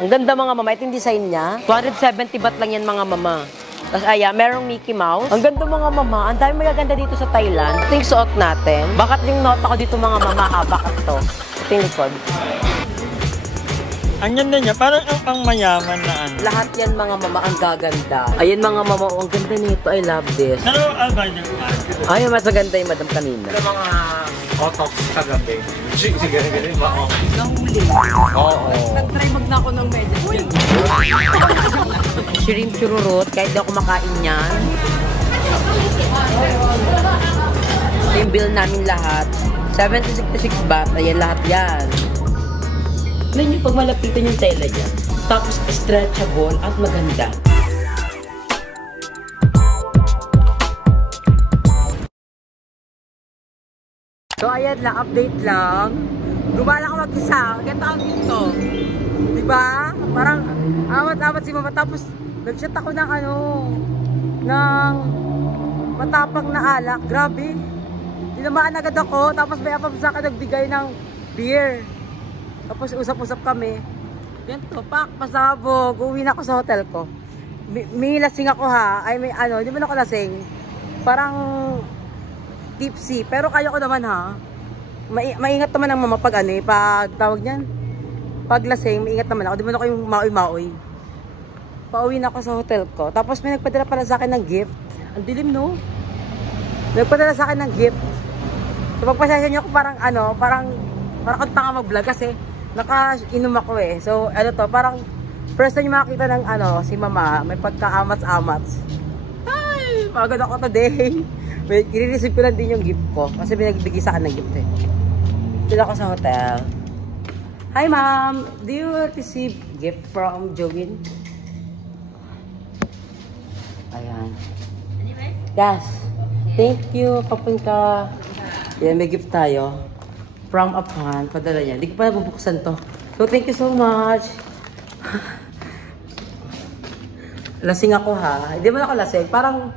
Ang ganda mga mama. Ito yung design niya. 270 baht lang yan mga mama. Tapos ayan, merong Mickey Mouse. Ang ganda mga mama. Ang dami magaganda dito sa Thailand. Ito yung suot natin. Bakit yung nota ko dito mga mama ha? Bakit to? Ito yung likod. Ang ganda niya. Parang ang mayaman na ano. Lahat yan mga mama. Ang gaganda. Ayan mga mama. Ang ganda nito. I love this. Pero budget man. Ay, mas maganda yung madam kanina. Pero mga otox kagabi. Sige, ganun ba ako? Nahuli. Oo. Nag-try magna ako ng medyo. Shrimp chururut. Kahit di ako makain yan. Ito yung bill namin lahat. 76 baht. Ayan lahat yan. Alam niyo, pag malapitan yung tela niya. Tapos stretchable at maganda. So ayan lang, update lang. Gumala ko mag-isa. Ganda ang dito. Diba? Parang amat-amat si mama. Tapos nag-shot ako ng ng matapang na alak. Grabe. Tinamaan agad ako. Tapos may apam sa akin nagbigay ng beer. Tapos usap-usap kami. Ganito, pak, pasabog. Uwi na ako sa hotel ko. May lasing ako ha. Ay may di ba ako lasing? Parang tipsy. Pero kaya ko naman ha. Maingat naman ang mama pag pag tawag niyan. Pag lasing, maingat naman ako. Di ba ako yung maoy-maoy. Pauwi na ako sa hotel ko. Tapos may nagpadala pala sa akin ng gift. Ang dilim no? Nagpadala sa akin ng gift. So pagpasensya niyo ako parang kung tanga mag-vlog kasi naka-inom ako eh. So to, parang first time makakita ng si mama, may pagka-amats-amats. Ay, pagod ako today. I-receive ko lang din yung gift ko kasi binagbigay sa akin ng gift eh. Sila ako sa hotel. Hi ma'am, do you receive gift from Jowin? Ayan. Yes. Thank you, papunta. Yan, may gift tayo. From Apan, padala niya. Hindi ko pa nabubuksan to. So, thank you so much. Lasing ako ha. Hindi mo na ako lasing. Parang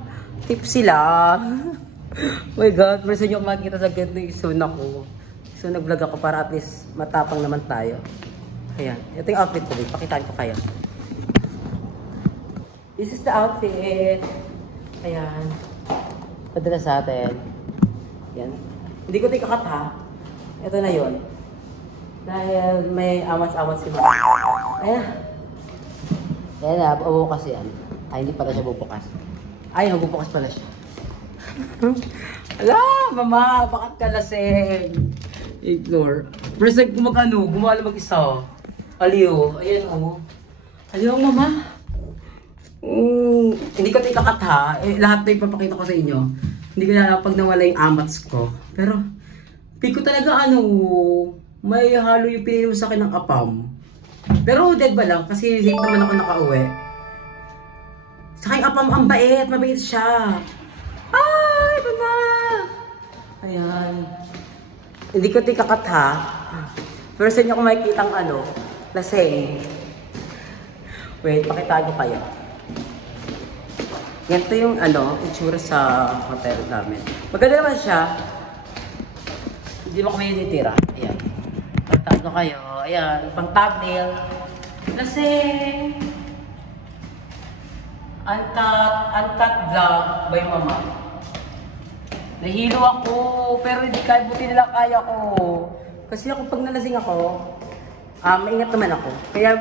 tipsy lang. Oh my God, person nyo makikita sa ganito yung soon ako. So, nag-vlog ako para at least matapang naman tayo. Ayan. Ito yung outfit ko. Pakitaan ko kayo. This is the outfit. Ayan. Padala sa atin. Ayan. Hindi ko ito ikakat ha. Ito na yun. Dahil may amas-amas si mama. Ayan. Ayan na, bubukas yan. Ay, hindi pala siya bubukas. Ay, nagbubukas pala siya. Ala, mama, bakit ka lasing? Ignore. First time gumala mag-isa. Aliw. Ayan, Aliw, mama. Hindi ko ito ikakat ha. Lahat na ipapakita ko sa inyo. Hindi ko na pag nawala yung amats ko. Pero, pico talaga may halo yung pinili mo sa akin ng apam. Pero dead ba lang? Kasi late naman ako nakauwi. Sa akin apam, ang bait. Mabait siya. Ay, mama! Ayan. Hindi ko tikakat ha. First time nyo kung makikita ang lasing. Wait, pakitaan ko kayo. Ganito yung itsura sa hotel namin. Maganda naman siya. Hindi mo kami nitira. Ayan. Pakitaan ko kayo. Ayan. Pang thumbnail. Lasing! Uncut vlog by mama. Nahilo ako, pero hindi kaya, buti nila kaya ko. Kasi ako pag nalasing ako, maingat naman ako. Kaya,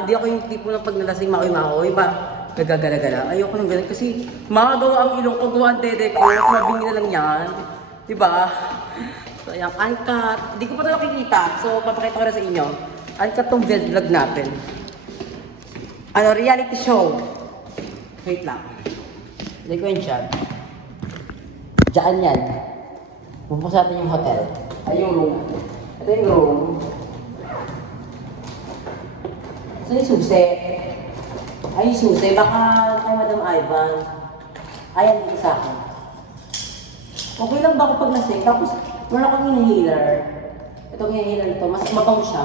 hindi ako yung tipo ng pag nalasing maoy-maoy, nagagala-gala. Ayoko nang ganun kasi makagawa ang ilong ko, gawa ang dede ko, mabingi na lang yan. Diba? So, ayan, uncut. Hindi ko pa ito nakikita, so papakita ko na sa inyo. Uncut tong vlog natin. Reality show. Wait lang. Hindi ko yung shot. Diyan yan. Bubukos natin yung hotel. Ay, yung room. Ito yung room. Saan yung susi? Ay, yung susi. Baka kay Madam Ivan. Ayan, dito sa akin. Okay lang ba ako pag lasing? Tapos, meron akong inhaler. Itong inhaler ito, mas mabango siya.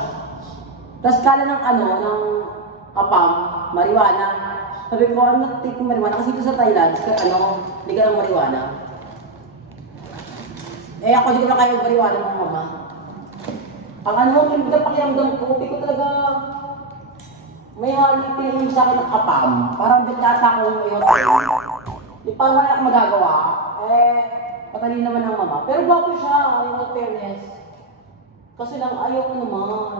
Tapos kala ng ng apam, marijuana. Sabi ko, take yung marijuana? Kasi dito sa Thailand, legal ang marijuana. Ako di ko na kaya mag-marijuana mga mama. Ang pakiramdam ko, hindi ko talaga nanginig sa akin ng kapam. Parang ba't nata akong ayun. Di parang wala akong magagawa. Patalino naman ang mama. Pero gwapo siya, yung fairness. Kasi lang ayaw ko naman.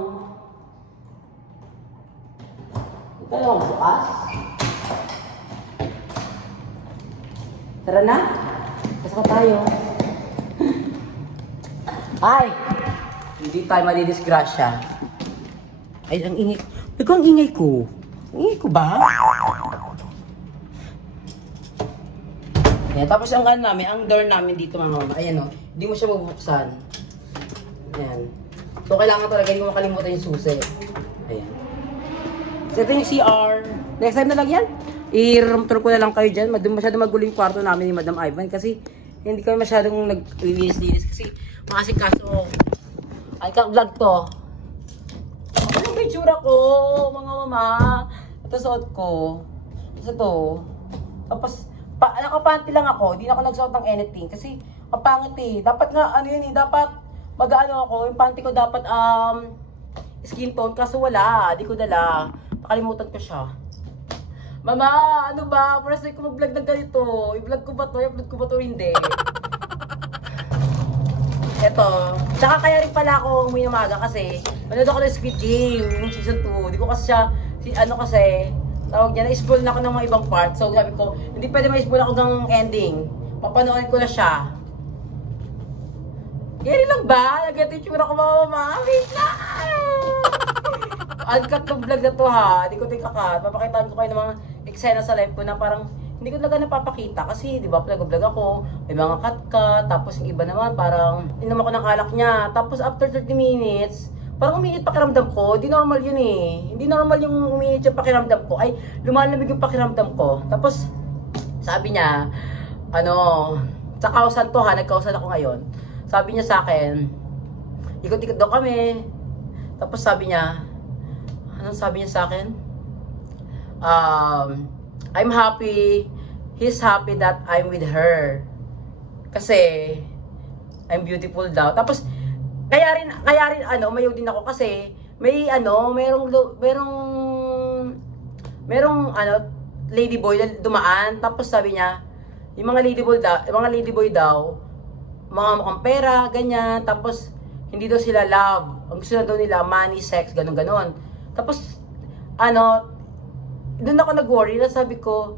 Ito lang bukas. Tara na. Pasok tayo. Ay! Hindi tayo madidisgrasya. Ay, ang ingay. Ikaw ang ingay ko. Ang ingay ko ba? Ayan, tapos ang ano namin, ang door namin dito mga mama. Ayan o, hindi mo siya mabuksan. Ayan. So, kailangan talaga hindi mo makalimutan yung susi. Ayan. So, ito yung CR. Next time na lang yan. I-room tour ko na lang kayo dyan. Masyadong magulo yung kwarto namin ni Madam Ivan. Kasi hindi kami masyadong nag-linis-linis. Kasi makasikaso. Ay, ka-vlog to. Ano yung picture ko, mga mama? Ito suot ko. Tapos ito. Tapos, nakapanty lang ako. Hindi na ako nagsuot ng anything. Kasi, kapangit eh. Dapat nga, ano yun eh. Dapat, mag-ano ako. Yung panty ko dapat, skin tone. Kaso wala. Di ko dala. Nakalimutan ko siya. Mama, ano ba? First time ko mag-vlog ng ganito. I-vlog ko ba to? I-upload ko ba to? Hindi. Eto. Tsaka kaya rin pala ako umuwi ng maga kasi manood ako ng Squid Game, yung season 2. Hindi ko kasi siya, tawag niya, na-spoil na ako ng mga ibang part. So sabi ko, hindi pwede ma-spoil ako ng ending. Papanoorin ko na siya. Kaya lang ba? Nag-attitude ako mama. Wait lang! Uncut ng vlog na to ha. Hindi ko tingkakat. Papakitaan ko kayo ng mga eksena sa live ko na parang hindi ko talaga napapakita kasi di ba vlog ako, may mga cut-cut, tapos yung iba naman parang inom ako ng alak niya. Tapos after 30 minutes, parang umiinit pakiramdam ko. Hindi normal yun eh. Hindi normal yung umiinit yung pakiramdam ko. Ay, lumalamig yung pakiramdam ko. Tapos sabi niya, sa kausan to ha, nagkausan ako ngayon. Sabi niya sa akin, ikot-ikot daw kami. Tapos sabi niya, anong sabi niya sa akin? I'm happy, he's happy that I'm with her. Kasi, I'm beautiful daw. Tapos, kaya rin, umayaw din ako kasi, merong ladyboy na dumaan. Tapos sabi niya, yung mga ladyboy daw, mga mukhang pera, ganyan. Tapos, hindi daw sila love. Ang gusto na daw nila, money, sex, ganon-ganon. Tapos, doon ako nag-worry na sabi ko,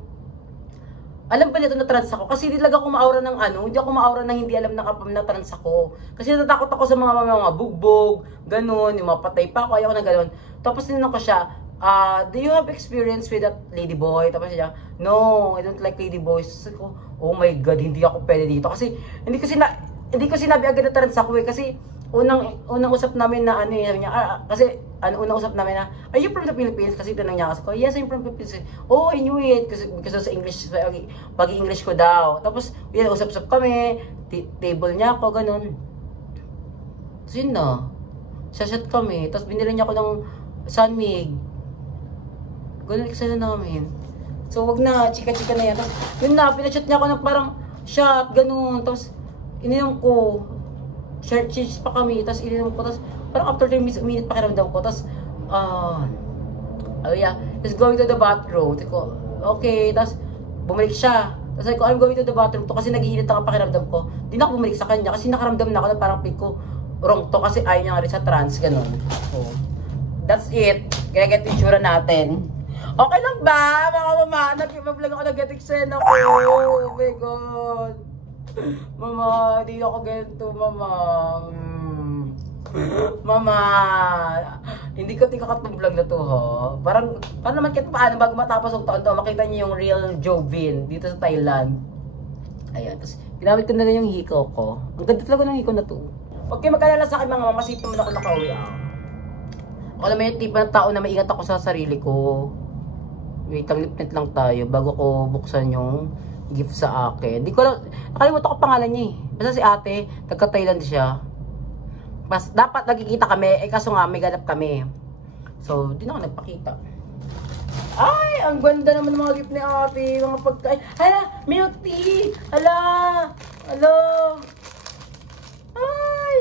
alam ba nito na trans ako? Kasi hindi talaga ako maaura ng hindi ako maaura ng hindi alam na trans ako. Kasi natatakot ako sa mga bugbog, ganun, yung mga patay pa ako, ayaw ko na ganun. Tapos tinanong ko siya, do you have experience with that ladyboy? Tapos siya, no, I don't like ladyboys. Sabi ko, oh my God, hindi ako pwede dito. Kasi hindi ko sinabi agad na trans ako eh. Kasi unang usap namin na sabi niya, unang usap namin na, are you from the Philippines? Kasi tinanong niya kasi ko, yes, I'm from the Philippines. Oh, I knew it. Kasi sa English, pag-English ko daw. Tapos, yan, usap-usap kami, table niya ako, ganun. Tapos yun na, shot kami. Tapos binili niya ako ng Sunmig. Ganun, eksena namin. So, wag na, chika-chika na yan. Tapos, yun na, pinachat niya ako ng parang shot, ganun. Tapos, ininom ko. Short cheese pa kami, tapos ininom ko, tapos parang after 10 minutes, uminit pakiramdam ko, tapos, he's going to the bathroom. Sabi ko, okay, tapos bumalik siya. Tapos sabi ko, I'm going to the bathroom to kasi nag-iinit ang pakiramdam ko. Di na ako bumalik sa kanya kasi nakaramdam na ako na parang pick ko, wrong to kasi ayaw niya nga rin sa trans, ganun. So, that's it. Kaya get itsura natin. Okay lang ba, mga mama? Nag-vlog ako, nag-get-exen ako. Oh my God. Mama, di ako ganito, mama. Mama, hindi ko tingkakat ng vlog na to, ha? Parang naman kahit paano, bago matapos ang taon to, makita niyo yung real Jovin dito sa Thailand. Ayan, tapos ginamit ko na lang yung hiko ko. Ang ganda talaga ng hiko na to. Huwag kayo mag-alala sa akin, mga mama, masip naman ako nakauwi, Ako naman yung tipo ng tao na maingat ako sa sarili ko. Wait, lip-net lang tayo bago ko buksan yung gift sa akin. Di ko lang, nakalimutan ko pangalan niya eh. Basta si ate, nagka-Thailand siya. Mas, dapat nagkikita kami, kaso nga may ganap kami. So, di na ako nagpakita. Ay, ang ganda naman ng mga gift ni ate. Mga pagkain. Hala, milk tea. Hala. Ay.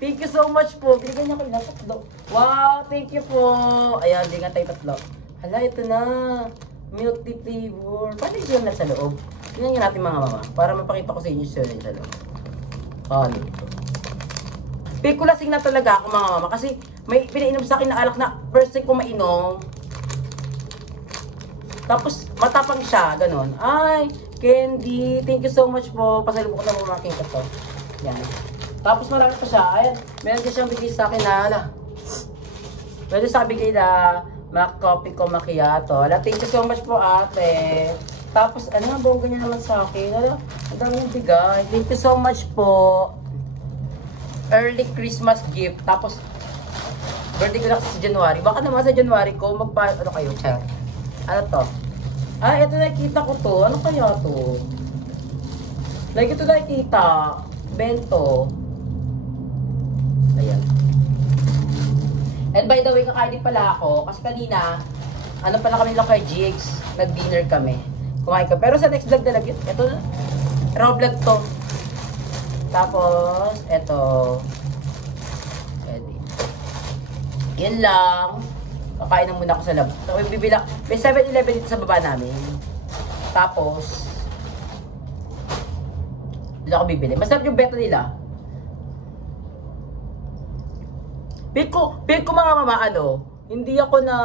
Thank you so much po. Binigyan niya kayo na tatlo. Wow, thank you po. Ayan, di nga tayo tatlo. Hala, ito na. Milk tea flavor. Paano yung na sa loob? Tingnan nga natin mga mama. Para mapakita ko sa inyo sa loob. Ano ito? Pikulasing na talaga ako mga mama. Kasi may pinainom sa akin na alak na first time ko mainom. Tapos matapang siya. Ganon. Ay, Candy. Thank you so much po. Pasalubok na mga aking kato. Yan. Tapos marami pa siya. Ayan. Meron din siyang bigay sa akin na ala. Meron sa bigay na coffee ko macchiato. Ala, thank you so much po ate. Tapos ano nga bongga niya naman sa akin. Ala, ang daming bigay. Thank you so much po. Early Christmas gift. Tapos birthday ko na kasi sa January. Baka naman sa January ko ano kayo, chat. Ano to? Ah, ito nakikita ko to. Ano kaya to? Like ito nakikita. Bento. Ayan. And by the way, kakain din pala ako. Kasi kanina, ano pala kami lang kay GX. Nag-dinner kami. Kumain ka. Pero sa next vlog na lang yun. Ito, raw vlog to. Tapos, ito. Pwede. Yan lang. Kakain na muna ako sa lab. So, may 7-Eleven dito sa baba namin. Tapos, dito ako bibili. Masarap yung beta nila. Feel ko mga mama, hindi ako na...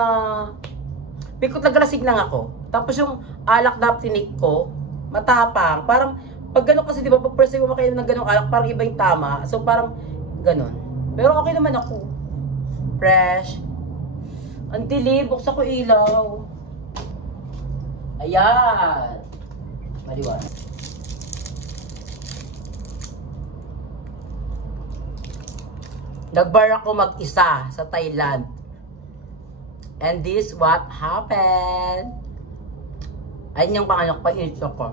Feel ko naglasing lang ako. Tapos yung alak na tinik ko, matapang. Parang, pag gano'n kasi, di ba, pag first time mo makainom ng gano'ng alak, parang iba yung tama. So, parang, gano'n. Pero okay naman ako. Fresh. Ang dilim, buksan ko ilaw. Ayan. Maliwanag. Nagbar ako mag-isa sa Thailand. And this what happened. Ayun yung pangalan ko, pa-intro ko.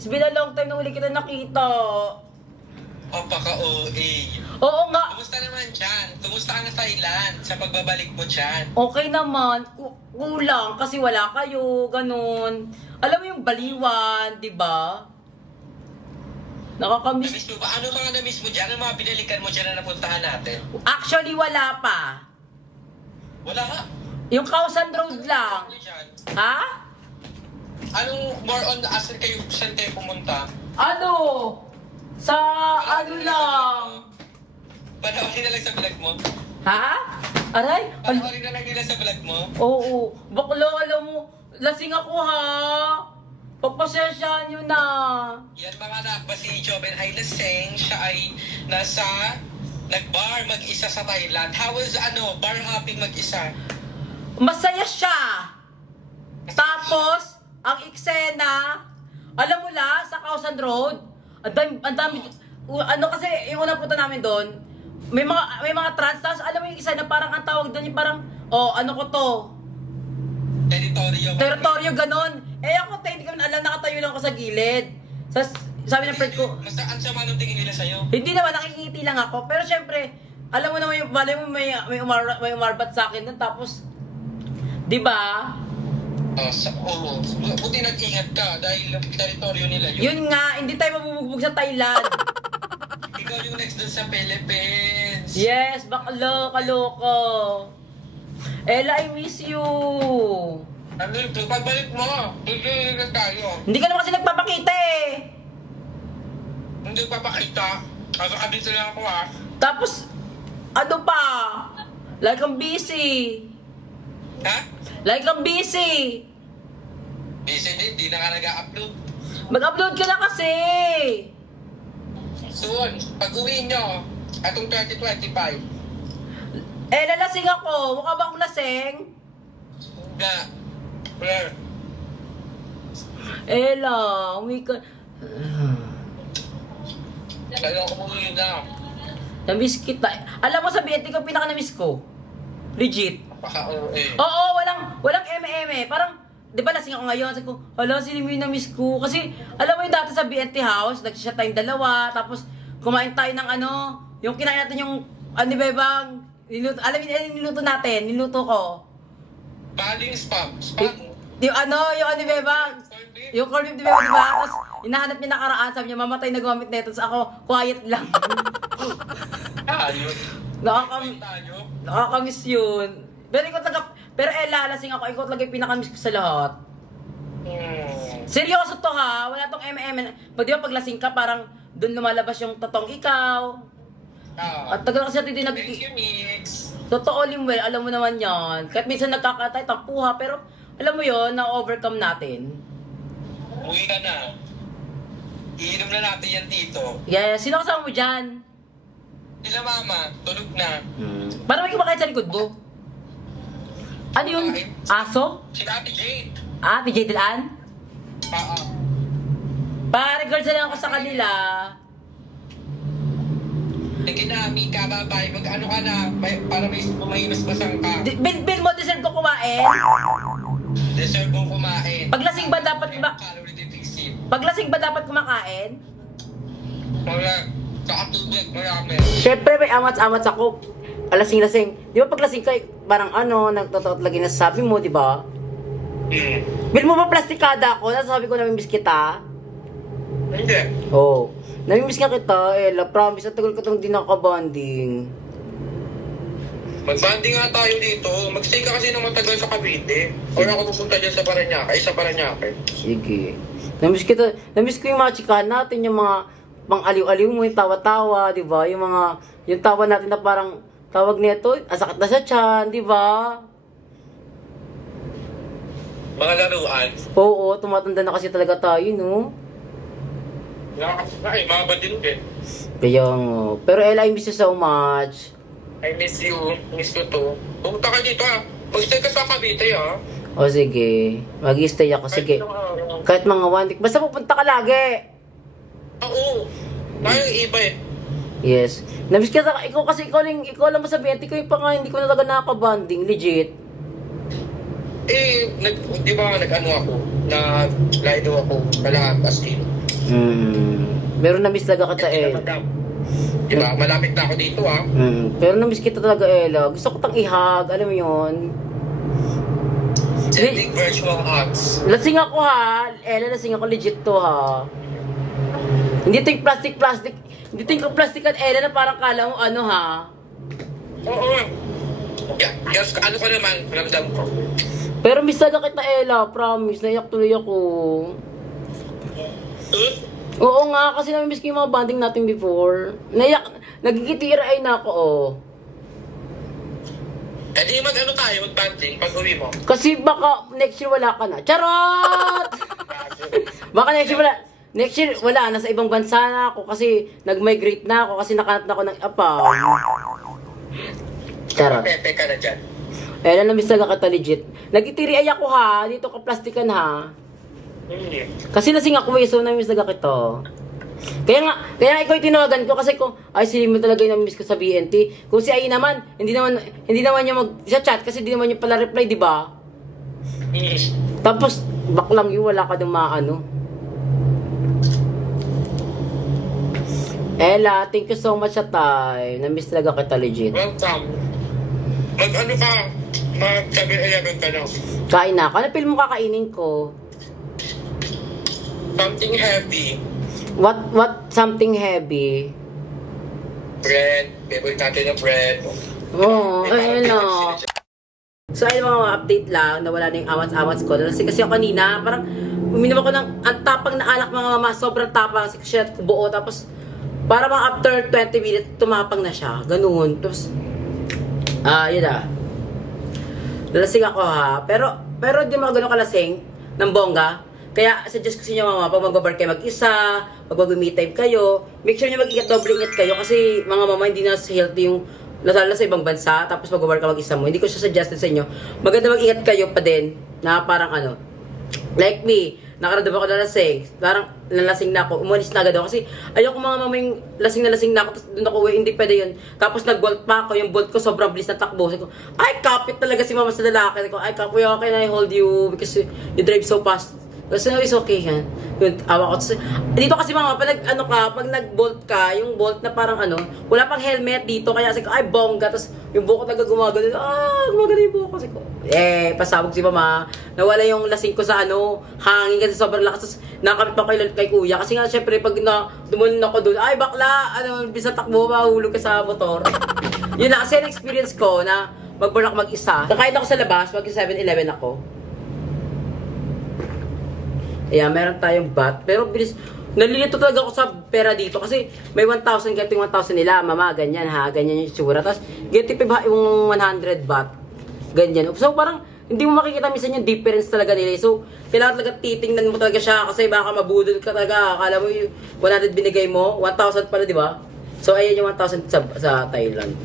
It's been a long time na uli kita nakita. Paka-OA. Oo nga. Kumusta naman dyan? Kumusta ang Thailand sa pagbabalik mo dyan? Okay naman. Kulang kasi wala kayo. Ganun. Alam mo yung baliwan, di ba? Nakakamiss. Na-miss mo ba? Ano mga na-miss mo dyan? Ano mga binalikan mo dyan na napuntahan natin? Actually, wala pa. Wala ha? Yung Kausan Road lang. Ha? Anong more on asan kayo, saan kayo pumunta? Ano? Sa ano lang. Panoorin na lang sa vlog mo? Ha? Aray? Panoorin na lang nila sa vlog mo? Oo. Bakla, alam mo, lasing ako ha. Pagpasensyahan nyo na. Yan mga anak, ba si Joven ay lasing, siya ay nasa nag-bar mag-isa sa Thailand. How was bar hopping mag-isa? Masaya siya. Tapos, ang eksena, alam mo la, sa Kausan Road, ang dami, kasi yung unang punta namin doon, may mga trans, tapos alam mo yung isa na parang ang tawag doon, yung parang, ano ko to? Teritoryo, ganon. Eh ako, hindi ko alam, nakatayo lang ako sa gilid. Sabi ng friend ko, basta ang sama ng tingin nila sa'yo. hindi naman, nakikiti lang ako. Pero syempre, alam mo naman yung, may umarbat sa akin doon, tapos, di ba? Buti nag-ingat ka dahil teritoryo nila yun. Yun nga, hindi tayo mabubugbog sa Thailand. Ikaw yung next dun sa Philippines. Yes, baklo, kaloko. Ella, I miss you. Nandito, pagbalik mo, tuloy tayo. Hindi ka naman kasi nagpapakita eh. Hindi papakita. Dito lang ako ha. Tapos, ano pa? Like I'm busy. Ha? Like I'm busy. Busy din, di na ka nag-upload. Mag-upload ka na kasi. Soon, pag-uwi nyo, atong 2025. Lalasing ako. Mukha ba akong lasing? Na, prayer. Ella, umi ka. Kaya umuwi na. Na-miss kita. Alam mo, sabihin, ikaw pinaka-na-miss ko. Legit. Paka-OA. Oo, walang eme-eme. Parang, di ba lasing ako ngayon? Sabi ko, hala, sino mo yung na-miss ko? Kasi, alam mo yung dati sa BNT House, nagsisya tayong dalawa, tapos kumain tayo ng yung kinain natin yung, di ba bang, niluto, alam mo yung niluto natin, niluto ko. Baling spam. Yung di ba bang, yung corned beef, di ba, tapos, hinahanap niya nakaraan, sabi niya, mamatay na gumamit na ito, tapos ako, quiet lang. Ayun. Nakakamiss yun. Pero ikaw Pero Ella, lasing ako. Ikaw talaga yung pinakamiss ko sa lahat. Hmm. Seryoso to ha. Wala tong Pag di ba pag lasing ka, parang doon lumalabas yung totoong ikaw. At tagal kasi natin din Thank you, Mix. Totoo, Limwell, alam mo naman yan. Kahit minsan nagkakatay, tampuha, pero alam mo yon na-overcome natin. Uwi ka na. Iinom na natin yan dito. Yeah, sino kasama mo dyan? Sila mama, tulog na. Paano may kumakain sa likod mo? Ano yung aso? Si Ate Jade. Ah, PJ Dilaan? Pa-record na lang ako sa kanila. Sige na, Mika, babay. Mag-ano ka na, para may mas basang ka. Bill mo, deserve ko kumain. Deserve mong kumain. Paglasing ba dapat Calorie deficit. Paglasing ba dapat kumakain? Wala. Saka tubig, marami. Siyempre, may amats-amats ako. Alasing-lasing. Di ba paglasing ka, parang nagtotoo lagi na sabi mo, di ba? Bill mo ba plastikada ako? Nasabi ko namimiss kita? Hindi. Oo. Namimiss nga kita, Ella. Promise, at tagal ko itong di nakabanding. Mag-banding nga tayo dito. Mag-stay ka kasi ng matagal sa Cavite. Or ako pupunta dyan sa Paranaque. Ay, sa Paranaque. Sige. Namiss kita. Namiss ko yung mga chikahan natin, yung mga pang-aliw-aliw mo, yung tawa-tawa, di ba? Yung tawa natin na parang tawag nito, asakit na sa tiyan, di ba? Mga laruan. Oo, tumatanda na kasi talaga tayo, no? Ay, mga badin din. Kaya nga. Pero Ella, I miss you so much. I miss you. Miss ko to. Pumunta ka dito ah. Mag-stay ka sa Cavite ah. O sige. Mag-stay ako. Sige. Kahit mga 1 week. Basta pupunta ka lagi. Oo. Tayo iba eh. Yes. Namiss kita. Ikaw kasi, ikaw lang masabihin. Ikaw yung pa nga, hindi ko na talaga nakakabanding. Legit. Eh, di ba nag-ano ako? Nag-lido ako. Kalahat as in. Pero namiss talaga kita, Ella. Di ba? Malapit na ako dito ah. Pero namiss kita talaga, Ella. Gusto ko tang ihag. Alam mo yun? Sending virtual hugs. Lasing ako ha. Ella, lasing ako. Legit to ha. Hindi ito yung plastic. Hindi ito yung plastikan, Ella, na parang kala mo ano ha. Oo. Yes, ano ka naman, ramdam ko. Pero miss talaga kita, Ella. Promise. Naiyak tuloy ako. Oo nga, kasi nami-miss ko yung mga bonding natin before. Naiyak. Nagkikitira ay na ako, oh. Eh di mag-ano tayo, mag-banding pag uwi mo. Kasi baka next year wala ka na. Charot! Baka next year wala. Next year, wala. Nasa ibang bansa na ako kasi nag-migrate na ako kasi nakanap na ako ng apaw. Charot. Pepe ka na dyan. Eh, namiss talaga kita legit. Nagitiri ay ako ha. Dito ka plastikan ha. Hindi. Kasi lasing ako eh. So, namiss talaga kita. Kaya ikaw tinawagan ko kasi kung ay si mo talaga yung namiss ko sa BNT. Kung si Ai naman, hindi naman niya sa chat kasi hindi naman niya pala reply, di ba? Tapos, baklang yun, wala ka dong maano. Ella, thank you so much sa time. Namiss talaga kita legit. Welcome. Mag-ano ka? Mag-7-11 ka na. Kain na ako. Ano film mo kakainin ko? Something heavy. What something heavy? Bread. Favorite natin ng bread. Oo, ayun na. So, ayun mga update lang, nawala na yung awats-awats ko. Kasi ako kanina, parang uminom ako ng ang tapang na alak mga mama, sobrang tapang. Kasi siya buo, tapos para mga after 20 minutes, tumapang na siya. Ganun. Tapos, yun na. Lalasing ako ha. Pero di mga ganun kalasing ng bongga. Kaya suggest ko sa inyo mama, pag mag-bar kayo mag-isa, pag mag-me time kayo, make sure nyo mag-ingat, doble ingat kayo. Kasi mga mama, hindi na healthy yung lalo sa ibang bansa, tapos mag-bar ka mag-isa mo. Hindi ko siya suggest sa inyo. Maganda mag-ingat kayo pa din, na parang ano, like me, nakaradab ako na lasing, parang nalasing na ako, umalis na agad ako. Kasi ayoko mga mama yung lasing na ako, tapos doon ako, hindi pwede yun. Tapos nag-bolt pa ako, yung bolt ko sobrang bilis na takbo. Sabi ko, ay kapit talaga si mama sa lalaki. Sabi ko, ay kapoy, okay na I hold you because you drive so fast. Kasi no, it's okay yan. Yun, awa ko. Dito kasi mga, pag nag-bolt ka, yung bolt na parang ano, wala pang helmet dito, kaya kasi ay bongga, tapos yung buhok talaga gumagano, gumagano yung buhok kasi ko. Pasabog si mama, nawala yung lasing ko sa ano, hangin kasi sobrang lakas, tapos nakapit pa kay kuya, kasi nga syempre pag dumanon ako doon, ay bakla, bisa takbo, mahulog ka sa motor. Yun na, kasi experience ko na, mag-bar ako mag-isa. Kakain ako sa labas, mag-7-Eleven ako. Ayan, meron tayong bat. Pero bilis, nalilito talaga ako sa pera dito. Kasi may 1,000, ganito yung 1,000 nila. Mama, ganyan ha, ganyan yung itsura. Tapos, ganito yung 100 bat. Ganyan. So, parang, hindi mo makikita minsan yung difference talaga nila. So, kailangan talaga titingnan mo talaga siya kasi baka mabudol ka talaga. Akala mo yung 100 binigay mo, 1,000 pala, di ba? So, ayan yung 1,000 sa Thailand.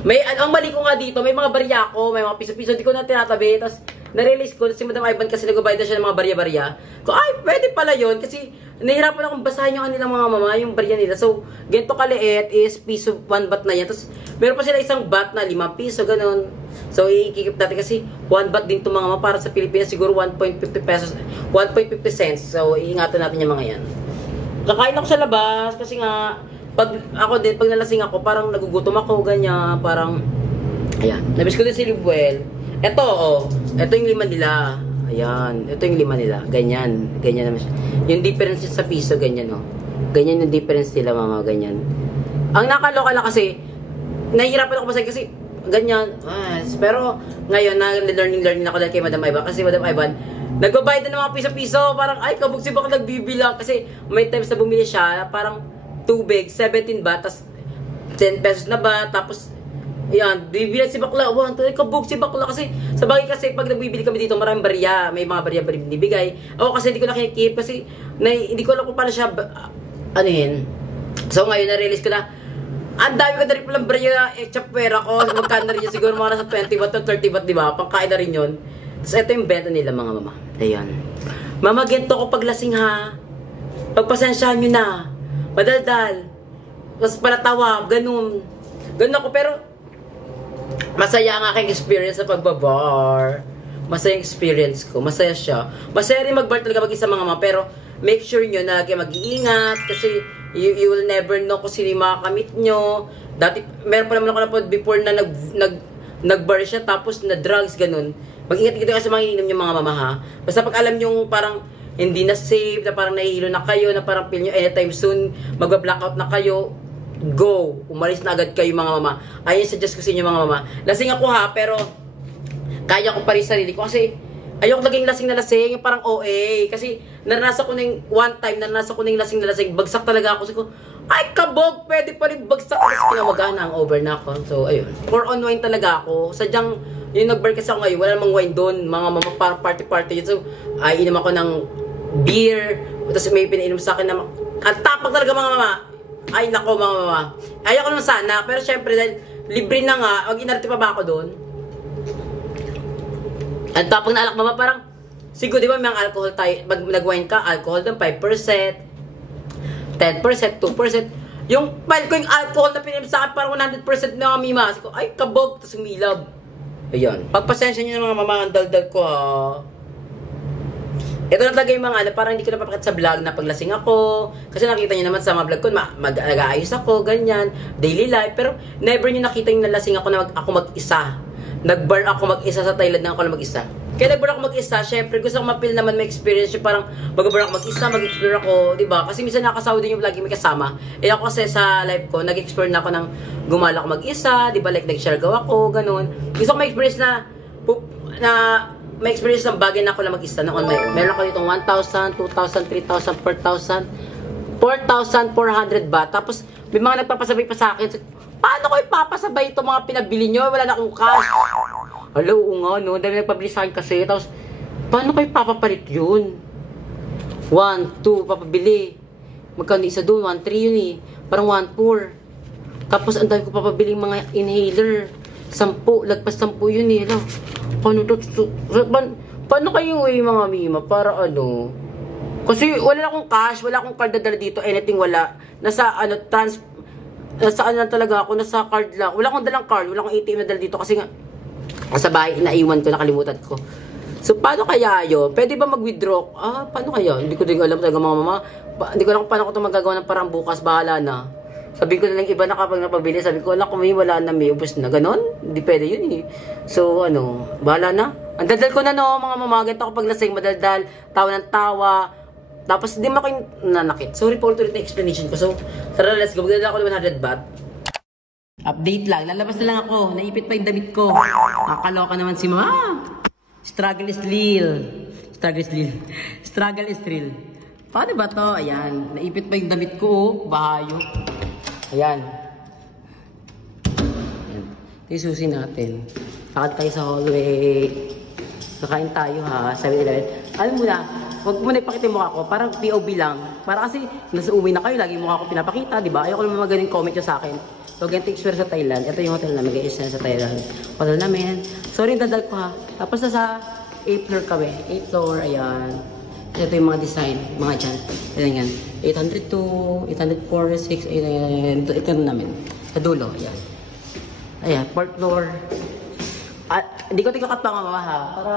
May, ang mali ko nga dito, may mga barya ako, may mga piso-piso, di ko na tinatabi. Tapos, na-release ko, si Madam Ivan kasi nag-bayad na siya ng mga barya-barya. Ko, ay, pwede pala yun kasi nahihirapan akong basahin yung kanilang mga mama, yung barya nila. So, ganito kaliit is piso 1 bat na yan. Tapos, meron pa sila isang bat na 5 piso, ganun. So, ikikip natin kasi 1 bat din itong mga mama para sa Pilipinas siguro 1.50 pesos, 1.50 cents. So, iingatan natin yung mga yan. Kakain ako sa labas kasi nga, pag nalasing ako, parang nagugutom ako, ganyan, parang, ayan. Nabis ko din si Libuel. Ito, oh. Ito yung 5 nila. Ayan. Ito yung 5 nila. Ganyan. Ganyan naman siya. Yung difference sa piso, ganyan, oh. Ganyan yung difference nila, mama. Ganyan. Ang nakaloka lang kasi, nahihirapan ako basahin kasi, ganyan. Pero, ngayon, learning ako dahil kay Madam Ivan. Kasi Madam Ivan, nagbabayad na ng mga piso-piso. Parang, ay, kabugsi baka nagbibilang. Kasi, may times na bumili siya, parang, tubig, 17 ba, tapos 10 pesos na ba, tapos yan, bibilang si bakla, kabog si bakla kasi, sa bagay kasi pag nagbibili kami dito, maraming barya, may mga barya binibigay. Ako kasi hindi ko nakikip kasi hindi ko alam kung paano siya anuhin. So ngayon na-release ko na, ang dami ko na rin palang barya, pera ko, magkano na rin yun, siguro mga nasa 20 baht o 30 baht, diba? Pangkain na rin yun. Tapos ito yung benta nila mga mama. Ayan. Mama, ganito ko paglasing ha. Pagpasensyahan nyo na. Madaldal. Tapos palatawa, ganun. Ganun ako, pero masaya ang aking experience sa pagbabar. Masaya yung experience ko. Masaya siya. Masaya rin mag-bar talaga mag-isa mga mama. Pero make sure nyo na lagi mag-iingat. Kasi you will never know kung sino yung makakamit nyo. Dati, meron pa naman ako na before na nag-bar siya. Tapos na drugs, ganun. Mag-ingat kayo sa mga ininom nyo mga mama ha. Basta pag alam nyo parang hindi na safe, na parang nahihilo na kayo, na parang feel nyo anytime soon, magba-blackout na kayo, go. Umalis na agad kayo mga mama. Ayun suggest ko sa inyo mga mama. Lasing ako ha, pero kaya ko pa rin sarili ko kasi ayoko laging lasing na lasing, yung parang OA. Kasi naranasan ko na yung one time, naranasan ko na yung lasing na lasing, bagsak talaga ako. Kasi ko, ay kabog, pwede pa rin bagsak. Kasi pinamagana ang over na ako. So ayun, pour on wine talaga ako. Sadyang, yung nag-bar kasi ako ngayon, wala namang wine doon. Mga mama parang party-party yun. So, ay inom ako ng beer. Tapos may pinainom sa akin na, ang tapak talaga mga mama. Ay nako mga mama. Ayaw ko naman sana. Pero syempre, dahil libre na nga, mag-inarte pa ba ako doon? Ang tapang na alak mama, parang, siguro di ba may alcohol tayo, pag nag-wine ka, alcohol doon, 5%, 10%, 2%. Yung pile ko yung alcohol na pinainom sa akin, parang 100% na mima. Sabi ko, ay kabog, tapos umilab. Ayan. Pagpasensya nyo ng mga mama, ang daldal ko ha. Ito na talaga yung mga parang hindi ko napapakita sa vlog na paglasing ako. Kasi nakita nyo naman sa mga vlog ko, nag-aayos ako, ganyan, daily life. Pero never nyo nakita yung nalasing ako na ako mag-isa. Nag-bar ako mag-isa sa Thailand na ako na mag-isa. Kaya nag-bar ako mag-isa, syempre gusto ko mapil naman may experience yung parang mag-bar ako mag-isa, mag-explore ako, diba? Kasi minsan nakasawa din yung lagi may kasama. Eh ako kasi sa life ko, nag-explore na ako ng gumala ako mag-isa, diba? Like nag-share gaw ako, ganun. Gusto ko may experience na may experience ng bagay na ako na mag-isa na on my own. Meron ako ditong 1,000, 2,000, 3,000, 4,000, 4,400 ba? Tapos may mga nagpapasabay pa sa akin. Paano ko ipapasabay itong mga pinabili nyo? Wala na akong cash. Hala, oo nga, no? Dahil nagpabili sa akin kasi. Tapos, paano ko ipapapalit yun? 1, 2, papabili. Magkano isa doon? 1, 3 yun eh. Parang 1, 4. Tapos, ang dami ko papabili mga inhaler. 10, lagpas 10 yun eh. Hala, paano kayo mga mima? Para ano? Kasi wala akong cash, wala akong card na dala dito. Anything wala. Nasa nasaan lang talaga ako, nasa card lang. Wala akong dalang card, wala akong ATM na dala dito kasi nga sa bahay, naiwan ko, nakalimutan ko. So, paano kaya yun? Pwede ba mag-withdraw? Paano kaya? Hindi ko din alam talaga mga mama. Hindi ko alam kung paano ko ito magagawa ng parang bukas, bahala na. Sabi ko na lang iba na kapag napabili, sabi ko, wala wala na, may ubos na. Ganon? Hindi pwede yun eh. So, bahala na. Ang daldal ko na no, mga mama. Ganito ako paglasing, madaldal, tawa ng tawa. Tapos, hindi mo ako yung nanakit. Sorry po ulit na explanation ko. So, tara, let's go. Magdala ako ng 100 baht. Update lang. Lalabas na lang ako. Naipit pa yung damit ko. Nakakaloka naman si Mama. Struggle is real. Struggle is real. Struggle is real. Paano ba to? Ayan. Naipit pa yung damit ko. Oh. Bahayo. Ayan. Ayan. Ito yung susi natin. Lakad tayo sa hallway. Kakain tayo ha. 7-Eleven. Alam mo na, huwag mo na ipakita yung mukha ko. Parang POV lang. Para kasi nasa uwi na kayo. Lagi yung mukha ko pinapakita. Diba? Ayoko naman magaling comment nyo sa akin. So, ganito experience sa Thailand. Ito yung hotel namin. Mag-i-is sa Thailand. Hotel namin. Sorry, dadal ko ha. Tapos nasa 8th floor kami. 8th floor. Ayan. Ito yung mga design. Mga dyan. Ayan yan. 802, 804, 6, 8, ito na namin. Sa dulo. Ayan. Ayan. 4th floor. Hindi ko tikakat pa nga mama ha. Para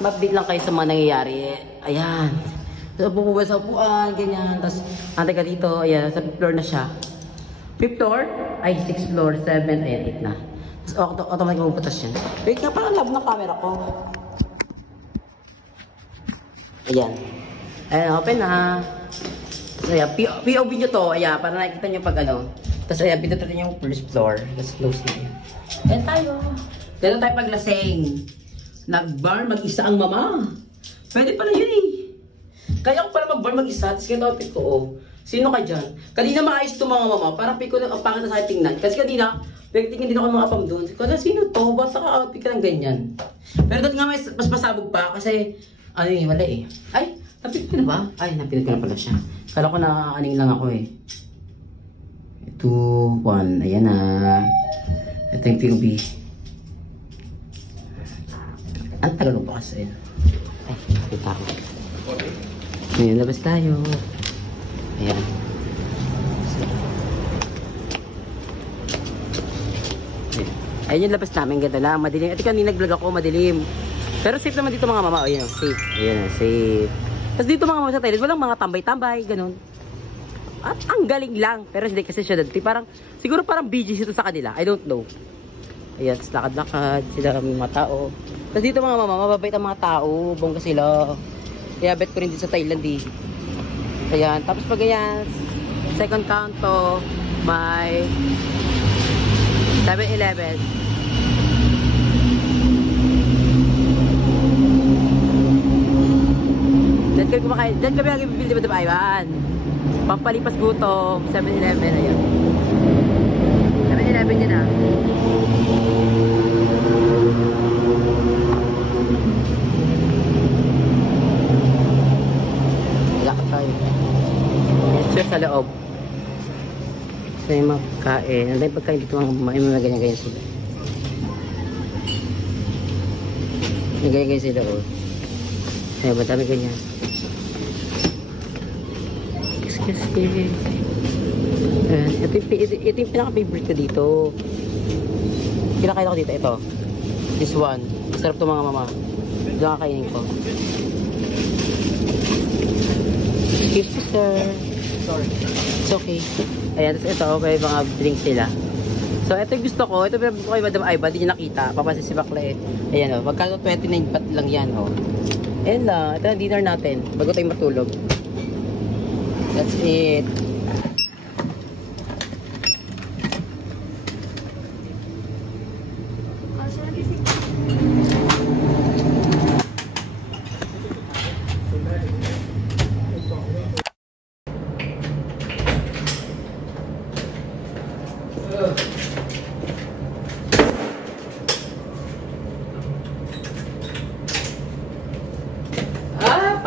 ma-update lang kayo sa mga nangyayari. Ayan. So, pupuwa sa upuan. Ganyan. Tapos, antay ka dito. Ayan. Sa 5th floor na siya. 5th floor, ay 6th floor, 7, ayan, 8 na. Tapos automatic mabubutas yan. Wait nga, parang love ng camera ko. Ayan. Ayan, open na. Tapos ayan, POV nyo to, ayan, para nakikita nyo pag ano. Tapos ayan, pindutin nyo yung first floor. Tapos close na yan. Ayan tayo. Ganun tayo paglasing. Nag-bar mag-isa ang mama. Pwede pala yun eh. Kaya ko pala mag-bar mag-isa, tapos ganito outfit ko, oh. Sino ka dyan? Kanina maayos itong mga mama. Parang piko na ang pangit na sa akin tingnan. Kasi kanina, tingin din ako ng mga apam doon. Kasi sino to? Basta ka outfit ka ng ganyan. Pero dati nga mas pasabog pa. Kasi, ano eh, wala eh. Ay, napinit ko na ba? Ay, napinit ko na pala siya. Kala ko na aning lang ako eh. 2, 1. Ayan na. Ito yung POV. Ang tagal mo pa kasi. Ay, nakita ko. Ngayon, labas tayo. Ayan. Ayan yung labas namin. Ganda lang. Madilim. Ito kanina nag-vlog ako. Madilim. Pero safe naman dito mga mama. Ayan. Safe. Ayan. Safe. Tapos dito mga mama sa Thailand. Walang mga tambay-tambay. Ganun. At ang galing lang. Pero hindi kasi siya dati. Parang, siguro parang BGC ito sa kanila. I don't know. Ayan. Tapos lakad-lakad. Sila mga tao. Tapos dito mga mama. Mababait ang mga tao. Bongga sila. Kaya bet ko rin dito sa Thailand eh. Ayan, tapos pag ayan, second kanto, may 7-Eleven. Diyan kami kumakain, diyan kami ang ibibili ba diba, Ivan? Pampalipas gutom, 7-Eleven, ayan. 7-Eleven dyan ah. Sa loob. So yung magkain. Ang dahil pagkain dito may mga ganyan-ganyan sila. May ganyan-ganyan sila oh. Ayan, madami ganyan. Excuse me. Ito yung pinaka-favorite ko dito. Kinakain ako dito. Ito. This one. Sarap to mga mama. Ito ang kakainin ko. Excuse me sir. Sorry. It's okay. Ayan, ito, okay, mga drinks nila. So, ito yung gusto ko. Ito yung ko kay Madam Aiba, hindi niya nakita. Papansin si Bakla eh. Ayan o, magkano 29 baht lang yan o. Ayan lang, ito ang dinner natin. Bago tayo matulog. That's it.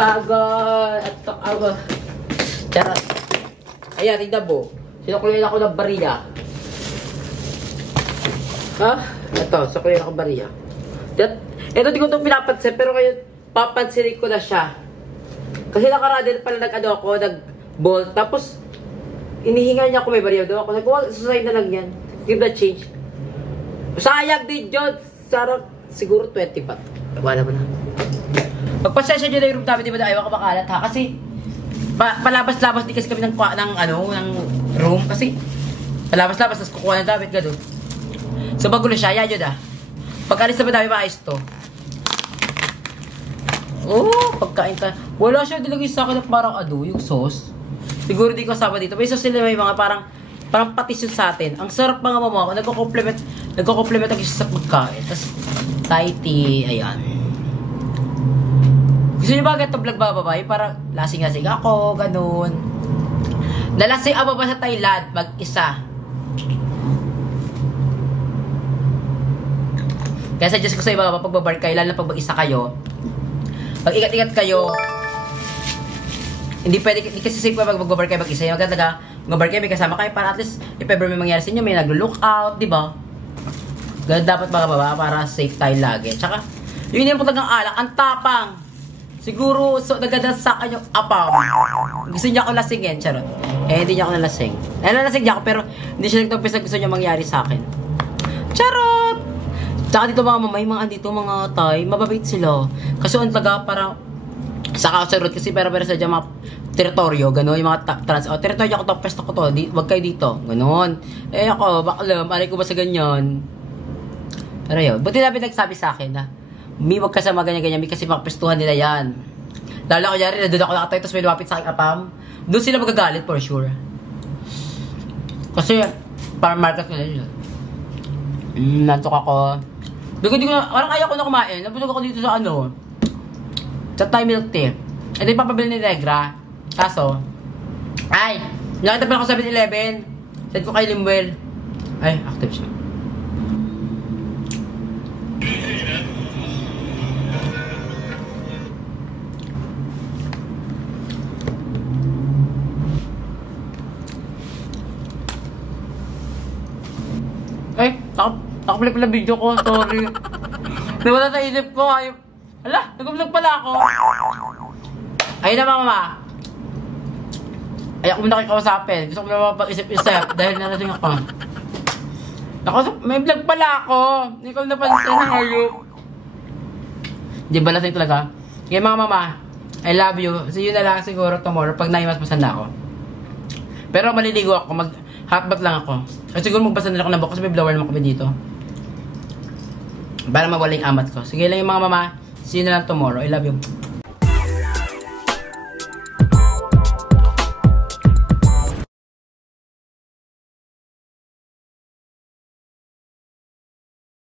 Pagod at ako. Charot. Ayan, tignan mo. Sinukuloyin ako ng bariya. Ha? Ito, sinukuloyin ako ng bariya. Ito di ko itong pinapansin, pero ngayon papansinin ko na siya. Kasi nakaradin pala nag-ano ako, nag-bolt. Tapos, inihinga niya ako may bariya doon ako. Susay na lang yan. Give the change. Sayang din yun. Sarap, siguro 20 baht. Wala mo na. Magpasensya nyo na yung room namin, di ba na ayaw ka makalat ha? Kasi, palabas-labas di kasi kami ng room. Kasi, palabas-labas, tapos kukuha ng damit, gano'n. So, magulo siya, yan yun ah. Pagkalis naman namin maayos to. Oh, pagkain ka. Wala siya dilagay sa akin na parang yung sauce. Siguro di ko kasama dito. May sauce sila, may mga parang Parang patis yun sa atin. Ang sarap mga mama ko. Nagko-complement ang isa sa pagkain. Tapos, Thai tea. Ayan. Gusto niyo ba ganito vlog ba, babae? Parang lasing-lasing ako, ganun. Nalasing ako ba sa Thailand? Mag-isa. Kaya suggest ko sa iba, pag babar kayo, lalo na pag mag-isa kayo, pag ingat-ingat kayo, hindi pwede, hindi kasi safe pa pag mag-babar kayo mag-isa. Yung maganda ka, mag-babar kayo, may kasama kayo, para at least, if ever may mangyari sa inyo, may nag-look out, di ba? Ganun dapat mga baba, para safe tayo lagi. Tsaka, yun yung talagang alak, ang tapang. Siguro, so, nagadasak yung apam. Gusto niya ako lasingin, charot. Eh, hindi niya ako nalasing. Eh, nalasing niya ako, pero hindi siya nagtapos na gusto niya mangyari sa akin. Charot! Tsaka dito mga mamay, mga andito, mga Thai, mababait sila. Kasi ang taga, parang, sa Kausarot, kasi pero sa dyan mga teritoryo, gano'n, yung mga teritoryo ako to, pesto ko to, wag kayo dito, gano'n. Eh ako, baklam, alay ko ba sa ganyan? Pero yun, buti na nagsabi sa akin na, wag ka sa mga ganyan-ganyan, kasi makapestuhan nila yan. Lalo ko yari, doon ako nakatay, tapos may lumapit sa aking apam, doon sila magagalit for sure. Kasi, parang market nila yun. Nantok ako. Parang ayaw ko na kumain. Nabulog ako dito sa ano, sa Thai milk tea. Ito yung papabili ni Negra. Kaso, ay, nakita pa ako sa 7-Eleven. Send ko kay Limwell. Ay, active siya. Ay, nakaplay pala video ko, sorry. Nawala sa isip ko, ay, ala, nag-vlog pala ako. Ayun na mama. Ay, ako muna kayo kausapin. Gusto ko na mapag-isip-isip dahil nalasing ako. May vlog pala ako. Hindi ko napansin na hayop. Di ba lasing talaga? Kaya mga mama, I love you. See you na lang siguro tomorrow pag naimas-masan na ako. Pero maliligo ako, mag-hotbath lang ako. At siguro magbasa na ako ng book kasi may blower naman kami dito. Para mawala yung amat ko. Sige lang yung mga mama. See you na lang tomorrow. I love you.